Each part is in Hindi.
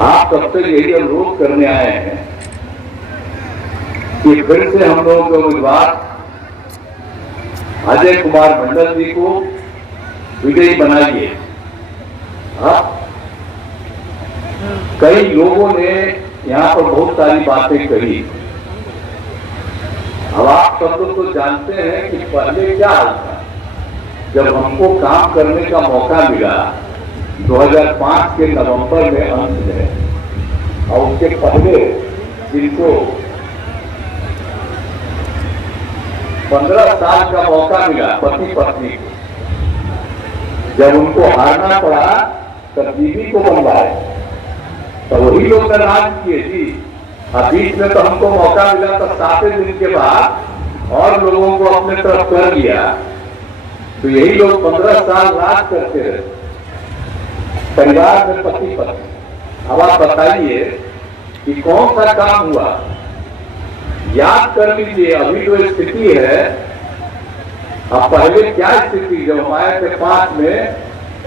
आप तब तक यही अनुरोध करने आए हैं कि फिर से हम लोगों के उम्मीदवार अजय कुमार मंडल जी को विजयी बनाइए। कई लोगों ने यहाँ पर बहुत सारी बातें कही। अब आप सब लोग तो जानते हैं कि पहले क्या हाल था। जब हमको काम करने का मौका मिला 2005 के नवंबर में अंत में, और उसके पहले जिनको 15 साल का मौका मिला पति पत्नी को, जब उनको हारना पड़ा तब बीवी को बनवाए, तो वही लोग नाराज किए जी। अब बीच में तो हमको मौका मिला, तो 7 दिन के बाद और लोगों को अपने तरफ कर लिया, तो यही लोग 15 साल राज करते रहे परिवार में पति पत्नी। अब आप बताइए कि कौन सा काम हुआ। याद कर लीजिए अभी जो स्थिति है, अब पहले क्या स्थिति, जब हम आए थे 5 में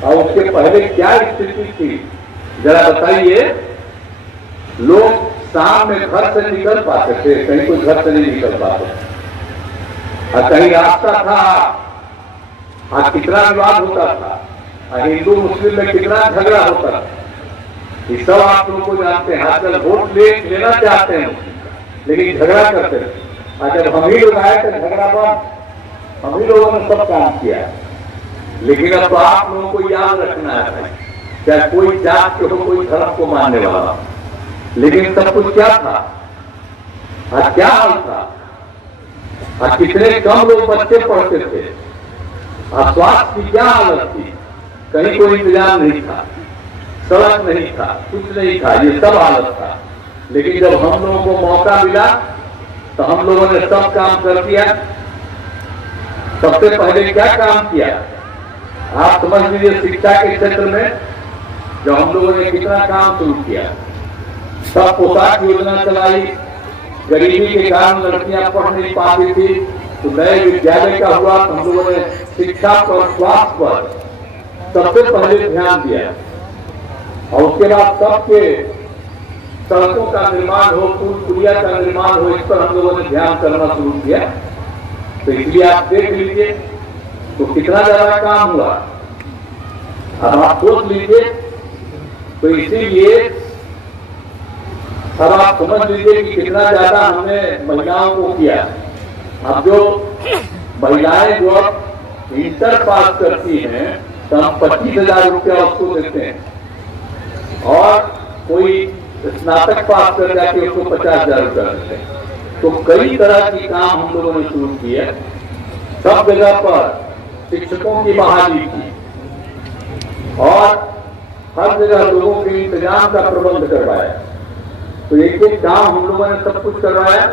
और उसके पहले क्या स्थिति थी, जरा बताइए। लोग शाम में घर से निकल पाते थे, कहीं कोई घर से नहीं निकल पाते, और कहीं रास्ता था, आज कितना विवाद होता था, हिंदू मुस्लिम में कितना झगड़ा होता था, ये सब आप लोगों को जानते हैं। आजकल वोट लेना चाहते हैं लेकिन झगड़ा करते हैं। और जब हम ही लोग आए थे झगड़ा बंद, हम ही लोगों ने सब काम किया। लेकिन अब तो आप लोगों को याद रखना है, चाहे कोई जात के हो, कोई धर्म को मानने वाला, लेकिन सब कुछ क्या था, आज क्या हाल था, आज कितने कम लोग बच्चे पढ़ते थे, आज स्वास्थ्य की क्या हालत थी, कहीं कोई इंतजाम नहीं था, सड़क नहीं था, कुछ नहीं था, ये सब हालत था। लेकिन जब हम लोगों को मौका मिला तो हम लोगों ने सब काम कर दिया। सबसे पहले क्या काम किया, आप समझ लीजिए, शिक्षा के क्षेत्र में जो हम लोगों ने कितना काम शुरू किया। सब पोशाक योजना चलाई, गरीबी के कारण लड़कियां पढ़ नहीं पाती थी, तो नए विद्यालय का हुआ, तो हम लोगों ने शिक्षा पर, स्वास्थ्य पर सबसे पहले ध्यान दिया। और उसके बाद सबके सड़कों का निर्माण हो, पुल पुलिया का निर्माण हो, इस पर हम लोगों ने ध्यान करना शुरू किया। तो इसलिए आप देख लीजिए तो कितना ज्यादा काम हुआ। अब आप सोच लीजिए, तो इसीलिए अब आप समझ लीजिए कि कितना ज्यादा हमने महिलाओं को किया। अब जो महिलाएं जो अब इंटर पास करती हैं तो हम 25,000 रुपया उसको देते हैं, और कोई स्नातक पास कर जाके उसको 50,000 रुपया देते हैं। तो कई तरह की काम हम लोगों ने शुरू किए। सब जगह पर शिक्षकों की बहाली की, और हर जगह लोगों के इंतजाम का प्रबंध करवाया। तो एक एक काम हम लोगों ने सब कुछ करवाया।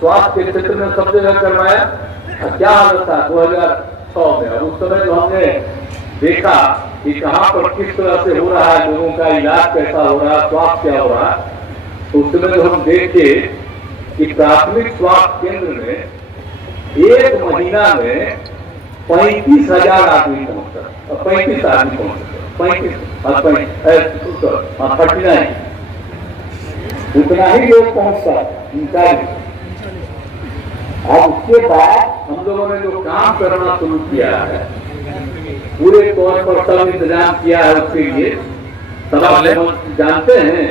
स्वास्थ्य के क्षेत्र में सब जगह करवाया। क्या हालत था 2006 में, और उस समय जो हमने देखा कि कहाँ पर किस तरह से हो रहा है, लोगों का इलाज कैसा हो रहा है, स्वास्थ्य क्या हो रहा है, तो उस समय जो हम देखे कि प्राथमिक स्वास्थ्य केंद्र में एक महीना में 35,000 आदमी पहुंचता, 35 आदमी पहुंचते, 39 उतना ही लोग पहुंचता। अब उसके बाद हम लोगों ने जो काम करना शुरू किया है, पूरे तौर पर सब इंतजाम किया है उसके लिए। सब आप जानते हैं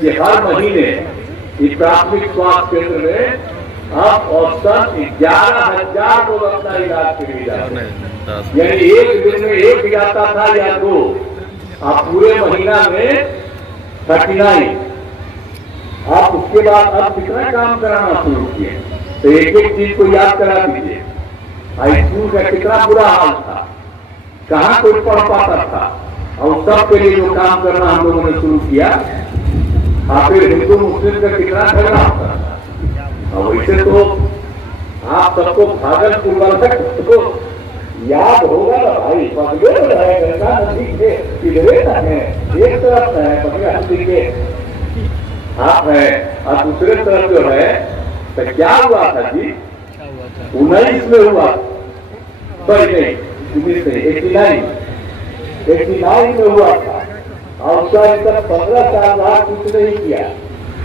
कि हर महीने इस प्राथमिक स्वास्थ्य केंद्र में अब औसतन 11,000 लोग अपना इलाज के लिए जाते हैं। यानी एक दिन में एक जाता था या 2, आप पूरे महीना में 39। आप उसके बाद अब कितना काम कराना शुरू किए, तो एक एक चीज को याद करा दीजिए। स्कूल का कितना बुरा हाल था, कहाँ कोई पढ़ पाता था, और सब के लिए जो काम करना हम लोगों ने शुरू किया। फिर हिंदू मुस्लिम का कितना झगड़ा होता था, और वैसे तो आप सबको भागलपुर वाला तो याद होगा ना भाई, पगलेर है, गंगा नदी के किधरे है, एक तरफ है पगला नदी के आप है, और दूसरे तरफ जो है, तो क्या हुआ था जी, 19 में हुआ, सॉरी नहीं 19 में 89 में हुआ था। और उसका 15 साल बाद कुछ नहीं किया।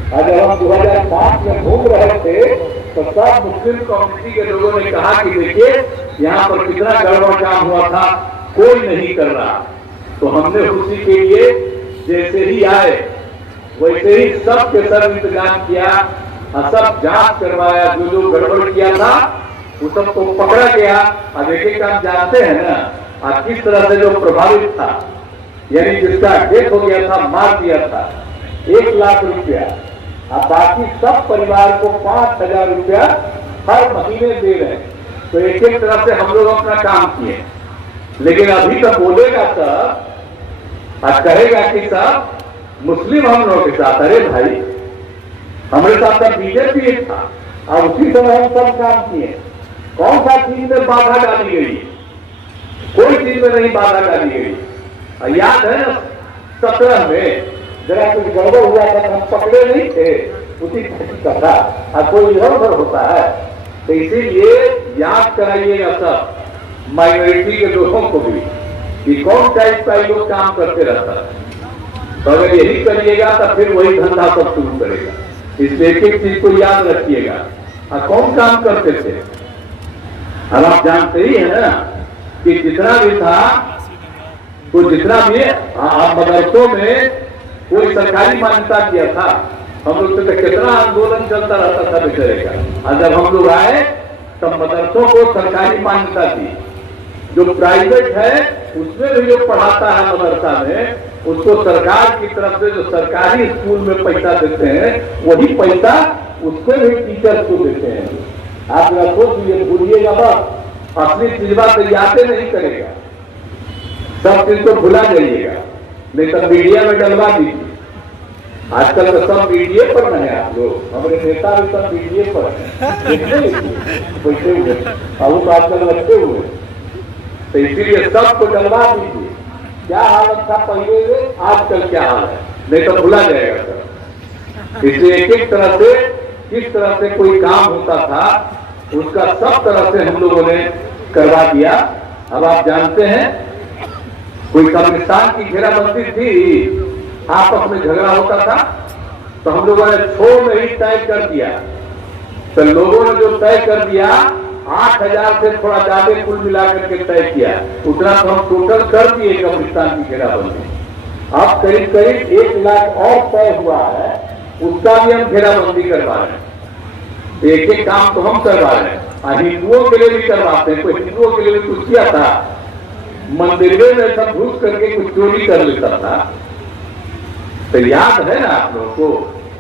और जब हम 2005 में घूम रहे थे तो सब मुस्लिम कम्युनिटी के लोगों ने कहा कि देखिए यहाँ पर कितना गड़बड़ काम हुआ था, कोई नहीं कर रहा। तो हमने उसी के लिए जैसे ही आए वैसे ही सब के सब इंतजाम किया और सब जांच करवाया। जो जो गड़बड़ किया था वो सबको पकड़ा गया। और देखिए हम जानते हैं ना और किस तरह से जो प्रभावित था, यानी जिसका डेथ हो गया था, मार दिया था, 1 लाख रुपया और बाकी सब परिवार को 5,000 रुपया हर महीने दे रहे हैं। तो एक एक तरह से हम लोग अपना काम किए। लेकिन अभी तक बोलेगा सब और कहेगा कि सब मुस्लिम हम लोगों के साथ। अरे भाई हमारे साथ तब बीजेपी था और उसी समय हम सब काम किए। कौन सा चीज में बाधा डाली गई? कोई चीज में नहीं बाधा डाली गई। याद है ना 17 में जरा कुछ गड़बड़ हुआ था, हम पकड़े नहीं थे, उसी का था और कोई इधर उधर होता है। तो इसीलिए याद कराइएगा सब माइनॉरिटी के लोगों को भी कि कौन टाइप का लोग काम करते रहता है। तो अगर यही करिएगा तो फिर वही धंधा सब शुरू करेगा। इसलिए एक एक चीज को याद रखिएगा। और कौन काम करते थे? अब आप जानते ही है ना कि जितना भी था तो जितना भी मदरसों में कोई सरकारी मान्यता दिया था, हम लोग से कितना आंदोलन चलता रहता था बेचारे का। और जब हम लोग आए तब मदरसों को सरकारी मान्यता दी। जो प्राइवेट है उसमें भी जो पढ़ाता है मदरसा में, उसको सरकार की तरफ से जो सरकारी स्कूल में पैसा देते हैं वही पैसा उसको भी टीचर्स को देते हैं। आप सोच ये भूलिएगा बस, अपनी चीजवा से यादें नहीं करेगा, सब चीज को भुला जाइएगा। नहीं तो मीडिया में डलवा दीजिए। आजकल तो सब मीडिया पर नहीं है। आप लोग हमारे नेता भी सब मीडिया पर बैठे हुए और वो आजकल रखते हुए। तो इसीलिए सबको डलवा दीजिए। क्या हालत था पहले से, आजकल क्या हाल है, नहीं तो भुला जाएगा सब। इसलिए एक एक तरह से किस तरह से कोई काम होता था उसका सब तरह से हम लोगों ने करवा दिया। अब आप जानते हैं कोई कब्रिस्तान की घेराबंदी थी, आपस में झगड़ा होता था, तो हम लोगों ने 6 में ही तय कर दिया। तो लोगों ने जो तय कर दिया 8,000 से थोड़ा ज्यादा कुल मिलाकर के तय किया, उतना तो हम टोटल कर दिए कब्रिस्तान की घेराबंदी। अब करीब करीब 1 लाख और तय हुआ है, उसका भी हम घेराबंदी करवा रहे हैं। एक एक काम तो हम करवा रहे हैं। हिंदुओं के लिए भी करवाते हैं। कोई हिंदुओं के लिए भी कुछ किया था, मंदिरों में सब घुस करके कुछ चोरी कर लेता था। तो याद है ना आप लोगों को?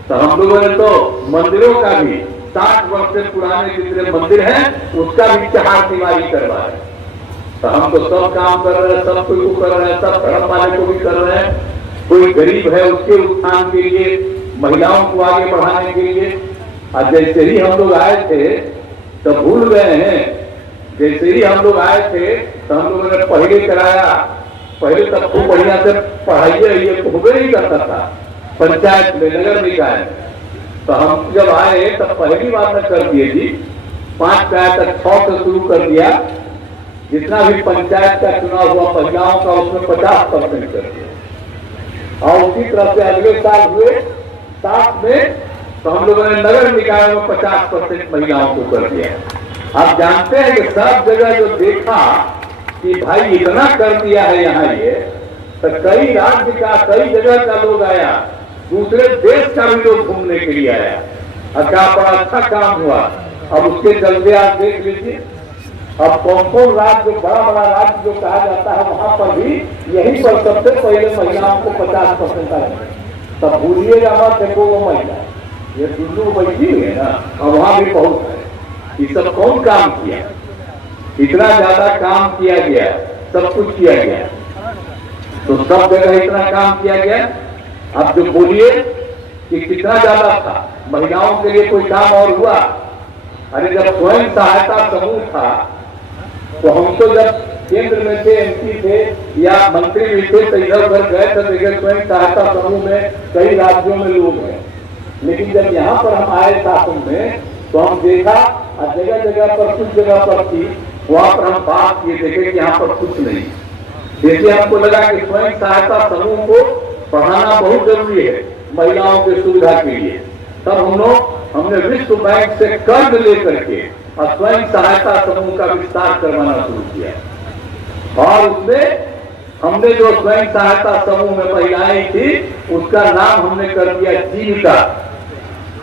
तो हम लोगों ने तो मंदिरों का भी 60 वर्ष से पुराने जितने मंदिर हैं उसका भी चहारदीवारी करवा रहे हैं। तो हम तो सब काम कर रहे हैं, सब कोई को कर रहे हैं, सब धर्म वाले को भी कर रहे हैं। कोई गरीब है उसके उत्थान के लिए, महिलाओं को आगे बढ़ाने के लिए। और जैसे ही हम लोग आए थे तो भूल गए हैं, जैसे ही हम लोग आए थे तो हम लोगों ने पहले कराया। पहले तब खूब बढ़िया से पढ़ाइए ये होबे नहीं करता था पंचायत में, नगर निकाय। तो हम जब आए तब पहली बार में कर दिए जी, 5 तक 6 से शुरू कर दिया। जितना भी पंचायत का चुनाव हुआ महिलाओं का उसमें 50% कर दिया। और उसी तरह से अगले साल हुए 7 में तो हम लोगों ने नगर निकाय में 50% महिलाओं को कर दिया। आप जानते हैं कि सब जगह जो देखा कि भाई इतना कर दिया है यहाँ ये, तो कई राज्य का कई जगह का लोग आया, दूसरे देश का भी लोग घूमने के लिए आया। और क्या बड़ा अच्छा काम हुआ। अब उसके चलते आप देख लीजिए अब कौन कौन राज्य, बड़ा बड़ा राज्य जो कहा जाता है वहां पर भी यही पर सबसे पहले महिलाओं को 50% है। तब भूलिएगा मत देखो वो महिला ये दुनू बैठी हुई है ना, और वहां भी बहुत है। ये सब कौन काम किया? इतना ज्यादा काम किया गया, सब कुछ किया गया, तो सब जगह इतना काम किया गया। अब जो बोलिए कि कितना ज्यादा था, महिलाओं के लिए कोई काम और हुआ? अरे जब स्वयं सहायता समूह था तो हम तो जब केंद्र में थे, एमपी थे या मंत्री भी थे तो इधर उधर गए थे, लेकिन स्वयं सहायता समूह में कई राज्यों में लोग हैं। लेकिन जब यहाँ पर हम आए शासन में तो हम देखा जगह जगह पर कुछ जगह पर थी, वहां पर हम बात किए, देखे कि यहाँ पर कुछ नहीं। जैसे हमको लगा कि स्वयं सहायता समूह को पढ़ाना बहुत जरूरी है महिलाओं की सुविधा के लिए। तब हमने विश्व बैंक से कर्ज लेकर के और स्वयं सहायता समूह का विस्तार करवाना शुरू किया। और उसमें हमने जो स्वयं सहायता समूह में महिलाएं थी उसका नाम हमने कर दिया जीविका।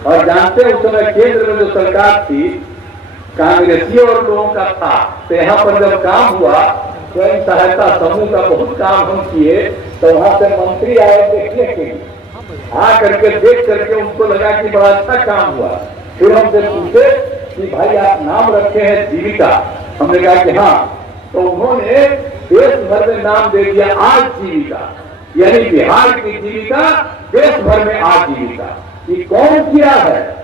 और जानते हैं उस समय केंद्र में जो सरकार थी कांग्रेसी और लोगों का था, तो यहाँ पर जब काम हुआ स्वयं सहायता समूह का बहुत काम हम किए, तो वहां से मंत्री आए देखने के लिए, आ करके देख करके उनको लगा कि बड़ा अच्छा काम हुआ। फिर हमसे पूछे कि भाई आप नाम रखे हैं जीविका, हमने कहा कि हाँ। तो उन्होंने देश भर में नाम दे दिया आजीविका, यानी बिहार की जीविका देश भर में आजीविका। ये कौन किया है?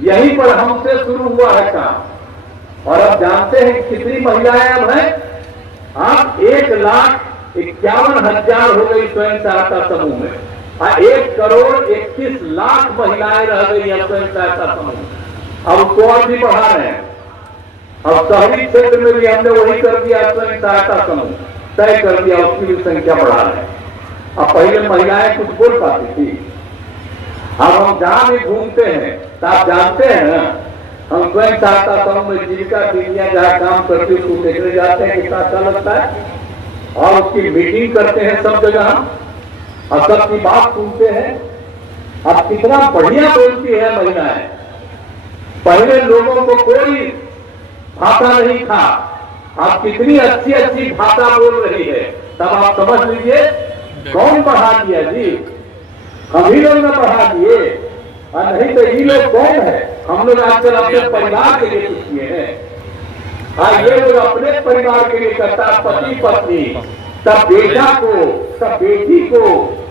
यहीं पर हमसे शुरू हुआ है काम। और अब जानते हैं कितनी महिलाएं अब हैं? आप 1,51,000 हो गई स्वयं सहायता समूह में, और 1,21,00,000 महिलाएं रह गई है स्वयं सहायता समूह। अब उसको और भी बढ़ा रहे हैं। अब शहरी क्षेत्र में भी हमने वही कर दिया, स्वयं सहायता समूह तय कर दिया, उसकी भी संख्या बढ़ा रहे हैं। अब पहले महिलाएं कुछ बोल पाती थी, अब हम जहां भी घूमते हैं तो आप जानते हैं ना, हम स्वयं सहायता समूह में जीविका दीदियां जहाँ काम करती है उसको देखने जाते हैं, कितना अच्छा लगता है। और उसकी मीटिंग करते हैं सब जगह और सबकी बात सुनते हैं। अब कितना बढ़िया बोलती है महिलाएं। पहले लोगों को कोई भाषा नहीं था, अब कितनी अच्छी अच्छी भाषा बोल रही है। तब आप समझ लीजिए कौन बढ़ा दिया जी, हम ही लोग ने बढ़ा दिए, और नहीं तो ये लोग कौन है? हम लोग आजकल अपने परिवार के लिए कुछ किए हैं। हाँ, ये लोग अपने परिवार के लिए करता, पति पत्नी सब बेटा को सब बेटी को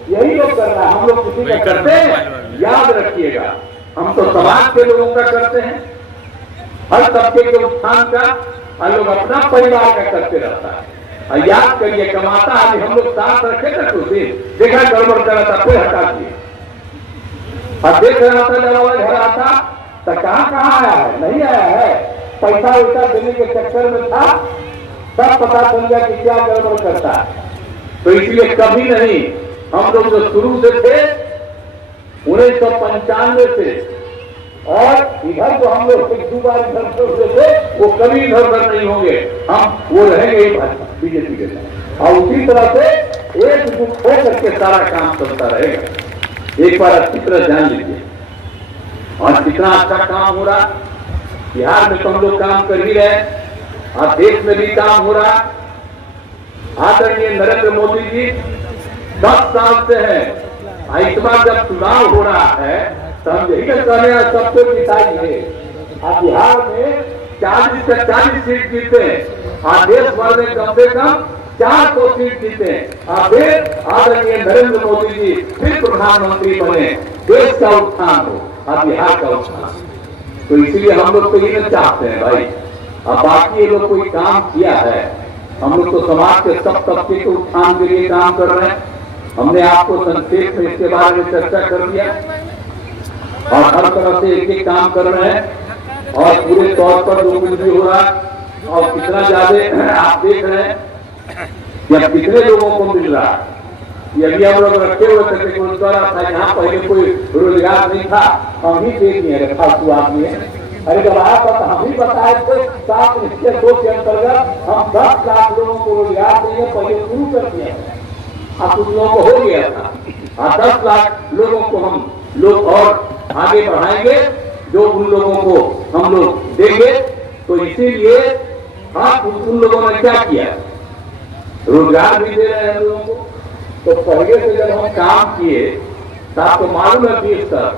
यही लोग कर रहा है। हम लोग किसी का करते हैं? याद रखिएगा, हम तो समाज के लोगों का करते हैं, हर तबके के उत्थान का, और लोग अपना परिवार का करते रहता है। और याद करिए कमाता आदमी हम लोग साथ रखे थे, कुछ दिन देखा गड़बड़ करा था कोई हटा दिए, और देख रहा था जब घर आता तो कहाँ आया है, नहीं आया है, पैसा वैसा देने के चक्कर में था, तब पता चल गया कि क्या गड़बड़ करता है। तो इसलिए कभी नहीं, हम लोग जो शुरू से थे 1995 से, और इधर जो हम लोग एक दो बार इधर से थे वो कभी इधर उधर नहीं होंगे, हम वो रहेंगे बीजेपी के साथ। और उसी तरह से एकजुट होकर के सारा काम चलता रहेगा। एक बार अच्छी तरह जान लीजिए। और कितना अच्छा काम हो रहा, बिहार में तो हम लोग काम कर ही रहे, और देश में भी काम हो रहा। आदरणीय नरेंद्र मोदी जी 10 साल से है, इस बार जब चुनाव हो रहा है तो हम यही कहने हैं सबको जिताइए। आप बिहार में 40 से 40 सीट जीते, और देश भर में कम से कम 400 सीट जीते, और फिर आदरणीय नरेंद्र मोदी जी फिर प्रधानमंत्री बने, देश का उत्थान हो और बिहार का उत्थान। तो इसलिए हम लोग तो ये चाहते हैं भाई। अब बाकी ये लोग कोई काम किया है, हम लोग तो समाज के सब तबके के उत्थान के लिए काम कर रहे हैं। हमने आपको संक्षेप में इसके बारे में चर्चा कर दिया, और हर तरह से एक काम कर रहे हैं, और पूरे तौर पर जो कुछ भी हो रहा और कितना ज्यादा आप देख रहे हैं कि अब कितने लोगों को मिल रहा है। ये अभी हम लोग रखे हुए थे रोजगार था, यहाँ पहले कोई रोजगार नहीं था, हम ही दे दिए रखा हुआ आदमी है। अरे जब आया तो हम ही बताए थे 7 निश्चय 2 के अंतर्गत हम 10 लाख लोगों को रोजगार देंगे, पहले शुरू कर दिया, अब कुछ लोगों को हो गया था, और 10 लाख लोगों को हम लोग और आगे बढ़ाएंगे, जो उन लोगों को हम लोग देंगे। तो इसीलिए आप उन लोगों ने क्या किया, रोजगार भी दे रहे हैं लोगों को। तो पहले से जब हम काम किए तो आपको मालूम है 20 तक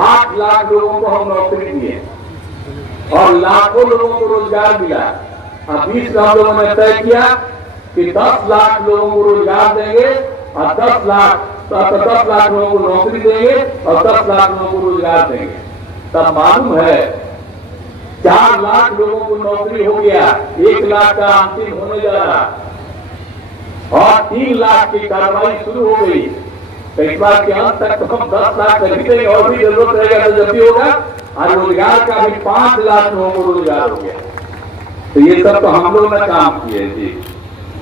8 लाख लोगों को हम नौकरी दिए, और लाखों लोगों को रोजगार मिला। अब 20 लाख लोगों ने तय किया कि 10 लाख लोगों को रोजगार देंगे, और 10 लाख लोगों को नौकरी देंगे, और 10 लाख लोगों को रोजगार देंगे। तब मालूम है 4 लाख लोगों को नौकरी हो गया, 1 लाख का अंतिम होने जा रहा, और 3 लाख की कार्रवाई शुरू हो गई। तो इस बार के अंत तक तो हम 10 लाख कर देंगे, और भी जरूरत रहेगा तो जब भी होगा। और रोजगार का भी 5 लाख लोगों को रोजगार हो गया। तो ये सब तो हम लोग ने काम किए जी,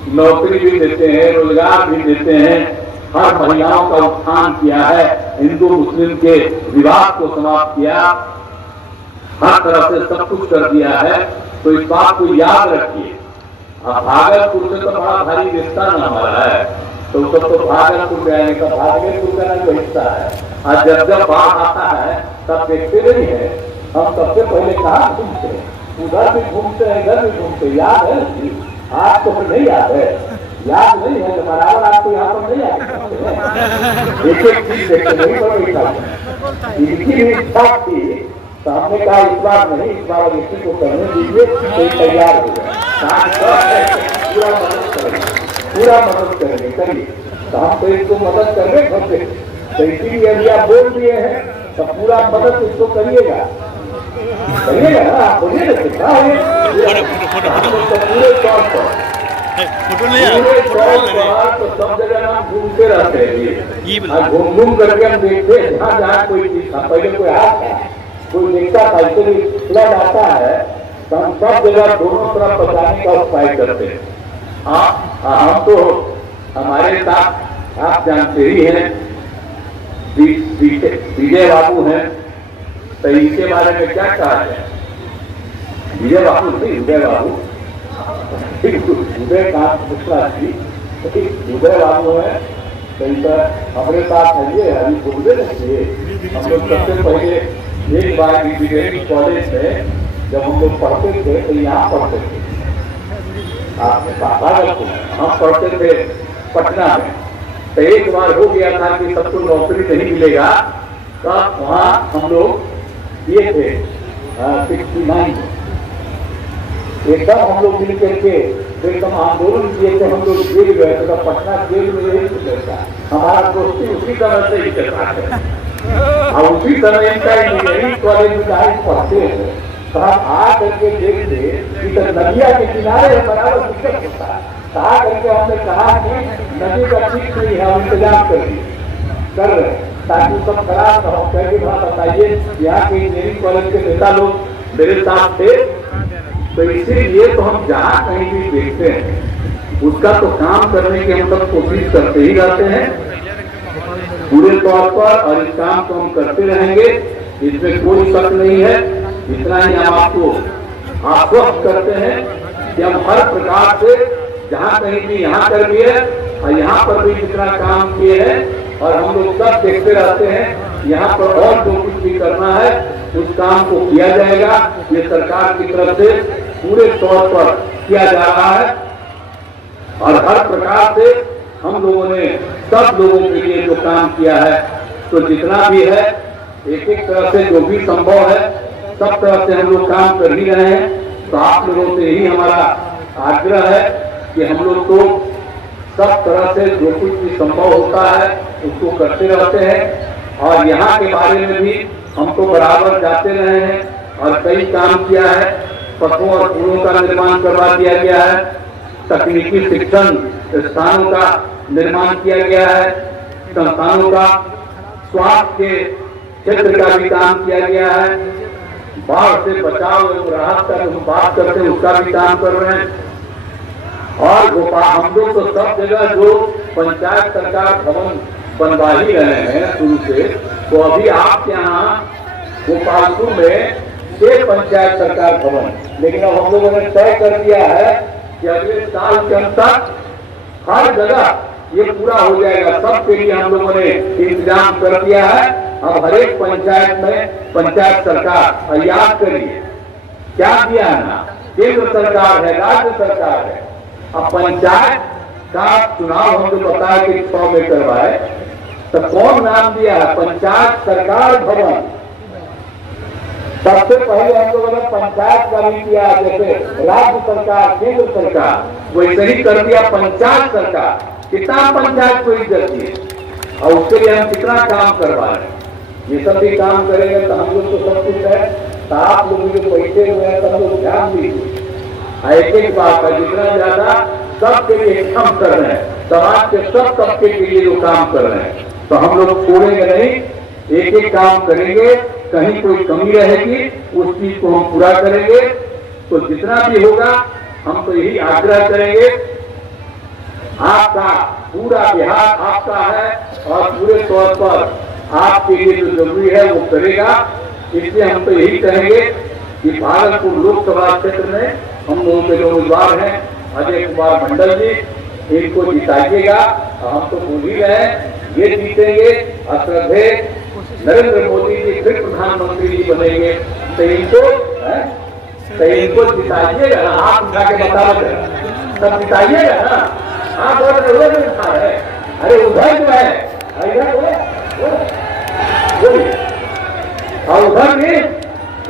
नौकरी भी देते हैं, रोजगार भी देते हैं, हर महिलाओं का उत्थान किया है, हिंदू मुस्लिम के विवाद को समाप्त किया, हर तरह से सब कुछ कर दिया है। तो इस बात को याद रखिए। भागलपुर से तो बड़ा भारी रिश्ता न हमारा है, तो सब तो भागलपुर गए का भागलपुर का जो हिस्सा है। आज जब जब बाढ़ आता है तब देखते नहीं है, हम सबसे पहले कहाँ घूमते हैं, उधर भी घूमते हैं, इधर भी घूमते। याद है आपको? तो नहीं याद है, याद नहीं है तो बराबर आपको यहाँ पर नहीं याद। एक एक चीज देखते नहीं पड़ेगा। इनकी भी इच्छा थी तो हमने कहा इस बार नहीं, इस बार इसी को करने दीजिए, तो तैयार हो गया। पूरा मदद करेंगे, पूरा मदद करेंगे, करिए। तो हम तो इसको मदद कर रहे करते, तो इसीलिए यदि आप बोल दिए हैं तो पूरा मदद इसको करिएगा, करिएगा ना। आप बोलिए ना कितना है पूरे तौर पर, पूरे तौर पर तो सब जगह हम घूमते रहते हैं। घूम घूम करके हम देखते हैं जहाँ जहाँ कोई चीज पहले कोई आता कोई देखता था, इसलिए फ्लड आता है तो हम सब जगह दोनों तरफ बचाने का उपाय करते हैं। हम तो हमारे साथ आप जानते ही हैं विजय बाबू हैं, तो इनके बारे में क्या कहा है? विजय बाबू नहीं, उदय बाबू, उदय कांत मिश्रा जी, उदय बाबू है। तो हमारे साथ आइए, अभी बोलते रहिए। हम लोग सबसे पहले एक बार इंजीनियरिंग कॉलेज में जब हम लोग पढ़ते थे तो यहाँ पढ़ते थे, हम पढ़ते थे पटना में। तो एक बार हो गया था कि सबको नौकरी नहीं मिलेगा, तब वहाँ हम लोग ये थे 69 एकदम हम लोग मिल करके एकदम आंदोलन किए थे। हम लोग जेल गए थे, तो पटना जेल में यही था हमारा दोस्ती, उसी तरह से ही चलता है। और उसी तरह इनका इंजीनियरिंग कॉलेज में जहाँ पढ़ते हैं तो हम आ करके देखते कि नदिया के किनारे बराबर दिक्कत होता है। कहा करके हमने कहा कि नदी का ठीक नहीं है, हम इंतजाम कर रहे हैं ताकि सब खराब न हो। कह बताइए यहाँ के इंजीनियरिंग कॉलेज के नेता लोग मेरे साथ थे, तो इसीलिए तो हम जहाँ कहीं भी देखते हैं उसका तो काम करने की हम सब कोशिश करते ही रहते हैं पूरे तौर पर, और इस काम को हम करते रहेंगे, इसमें कोई शक नहीं है। इतना ही हम आपको आश्वस्त करते हैं कि हम हर प्रकार से जहाँ कहीं भी यहाँ कर दिए और यहाँ पर भी जितना काम किए हैं, और हम लोग सब देखते रहते हैं यहाँ पर और जो कुछ भी करना है उस काम को किया जाएगा। ये सरकार की तरफ से पूरे तौर पर किया जा रहा है, और हर प्रकार से हम लोगों ने सब लोगों के लिए जो काम किया है, तो जितना भी है एक एक तरह से जो भी संभव है सब तरह से हम लोग काम कर ही रहे हैं। तो आप लोगों से ही हमारा आग्रह है कि हम लोग को सब तरह से जो कुछ भी संभव होता है उसको करते रहते हैं। और यहाँ के बारे में भी हम तो बराबर जाते रहे हैं और कई काम किया है। पथों और पुलों का निर्माण करवा दिया गया है, तकनीकी शिक्षण स्थानों का निर्माण किया गया है, संस्थानों का स्वास्थ्य के क्षेत्र का भी काम किया गया है, बाढ़ से बचाव एवं राहत का जो बात करते हैं उसका भी काम कर रहे हैं। और हम लोग तो सब जगह जो पंचायत सरकार भवन बनवा ही रहे हैं शुरू से, तो अभी आपके यहाँ गोपालपुर में 6 पंचायत सरकार भवन, लेकिन अब हम लोगों ने तय कर दिया है कि अगले साल के अंत तक हर जगह ये पूरा हो जाएगा। सबके लिए हम लोगों ने इंतजाम कर दिया है। अब हर एक पंचायत में पंचायत सरकार, और याद करिए क्या दिया है ना, केंद्र सरकार है, राज्य सरकार है। अब पंचायत का चुनाव हमको बताया कि 100 में करवाए, तो कौन नाम दिया है? पंचायत सरकार भवन। सबसे पहले हम लोगों ने पंचायत का भी किया, जैसे राज्य सरकार केंद्र सरकार, वैसे ही कर दिया पंचायत सरकार। कितना पंचायत को इज्जत दी, और उसके लिए हम कितना काम करवा रहे हैं। ये सब भी काम करेंगे तो हम लोग तो सब कुछ है। तो आप लोग जो पैसे हुए हैं सब लोग ध्यान दीजिए, एक एक बात है, जितना ज्यादा सबके लिए काम कर रहे हैं, समाज के सब तबके के लिए जो काम कर रहे हैं, तो हम लोग छोड़ेंगे नहीं, एक एक काम करेंगे। कहीं कोई कमी रहेगी उस चीज को हम पूरा करेंगे। तो जितना भी होगा हम तो यही आग्रह करेंगे आपका पूरा बिहार आपका है और पूरे तौर पर आपके लिए जो जरूरी है वो करेगा। इसलिए हम तो यही कहेंगे कि भागलपुर लोकसभा क्षेत्र में हम लोगों के जो उम्मीदवार हैं अजय कुमार मंडल जी, इनको जिताइएगा। हम तो बोल ही रहे हैं ये जीतेंगे, अश्रद्धेय नरेंद्र मोदी जी फिर प्रधानमंत्री जी बनेंगे, तो इनको जिताइएगा ना। आप उठा के बता सब जिताइएगा ना। आप बहुत जरूरत नहीं उठा है। अरे उधर जो है और उधर नहीं,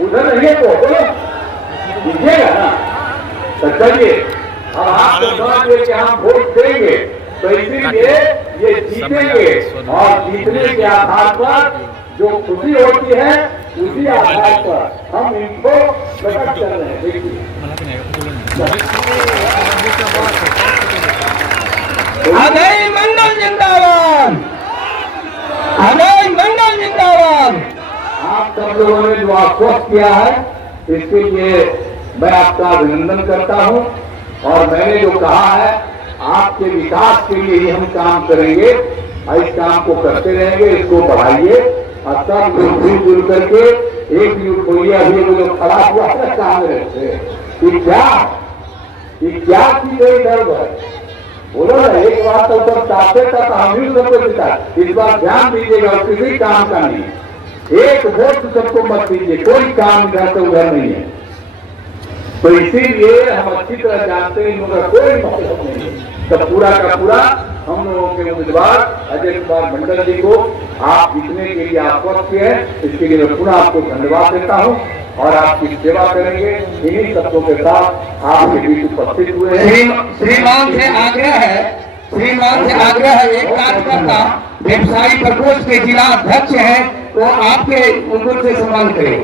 उधर नहीं है तो बोलो दीजिएगा ना। तो चलिए अब आपको समझ गए कि हम वोट देंगे, तो इसीलिए ये जीतेंगे और जीतने के आधार पर जो खुशी होती है उसी आधार पर हम इनको प्रकट कर रहे हैं। देखिए अजय मंडल जिंदाबाद, अजय मंडल जिंदाबाद। आप सब लोगों ने जो आश्वस्त किया है इसके लिए मैं आपका अभिनंदन करता हूं। और मैंने जो कहा है आपके विकास के लिए ही हम काम करेंगे और इस काम को करते रहेंगे, इसको बढ़ाइए और सब लोग मिलजुल करके एक युग होइए। अभी वो जो खड़ा हुआ है कांग्रेस से, ये क्या की गई दर्द है बोलो ना। एक बार तो ऊपर चाहते था तो हम ही सबको जिता, इस बार ध्यान दीजिएगा और किसी काम का नहीं, एक वोट सबको मत दीजिए, कोई काम इधर से उधर नहीं है। तो इसीलिए हम अच्छी तरह जानते हैं इनका कोई मतलब नहीं। तो पूरा का पूरा हम लोगों के उम्मीदवार अजय कुमार मंडल जी को आप जीतने के लिए आश्वस्त किए हैं, इसके लिए मैं पुनः आपको धन्यवाद देता हूं और आपकी सेवा करेंगे। इन्हीं शब्दों के साथ आपके बीच उपस्थित हुए हैं। श्रीमान से आग्रह है, श्रीमान से आग्रह है, एक कार्यकर्ता व्यवसायी प्रकोष्ठ के जिला अध्यक्ष है, वो आपके उंगली से सम्मान करें।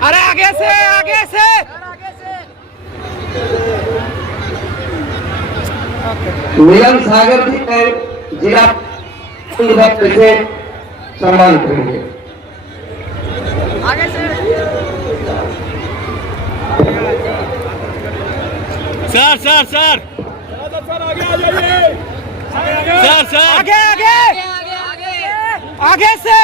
अरे आगे से, आगे से। मिलन सागर जी ने जिला से सम्मान करेंगे। आगे से सर सर सर आगे आ जाइए। सर सर आगे आगे आगे से।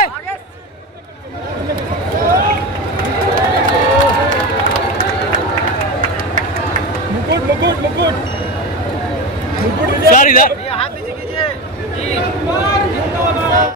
मुकुट मुकुट मुकुट सर इधर हाथ नीचे कीजिए।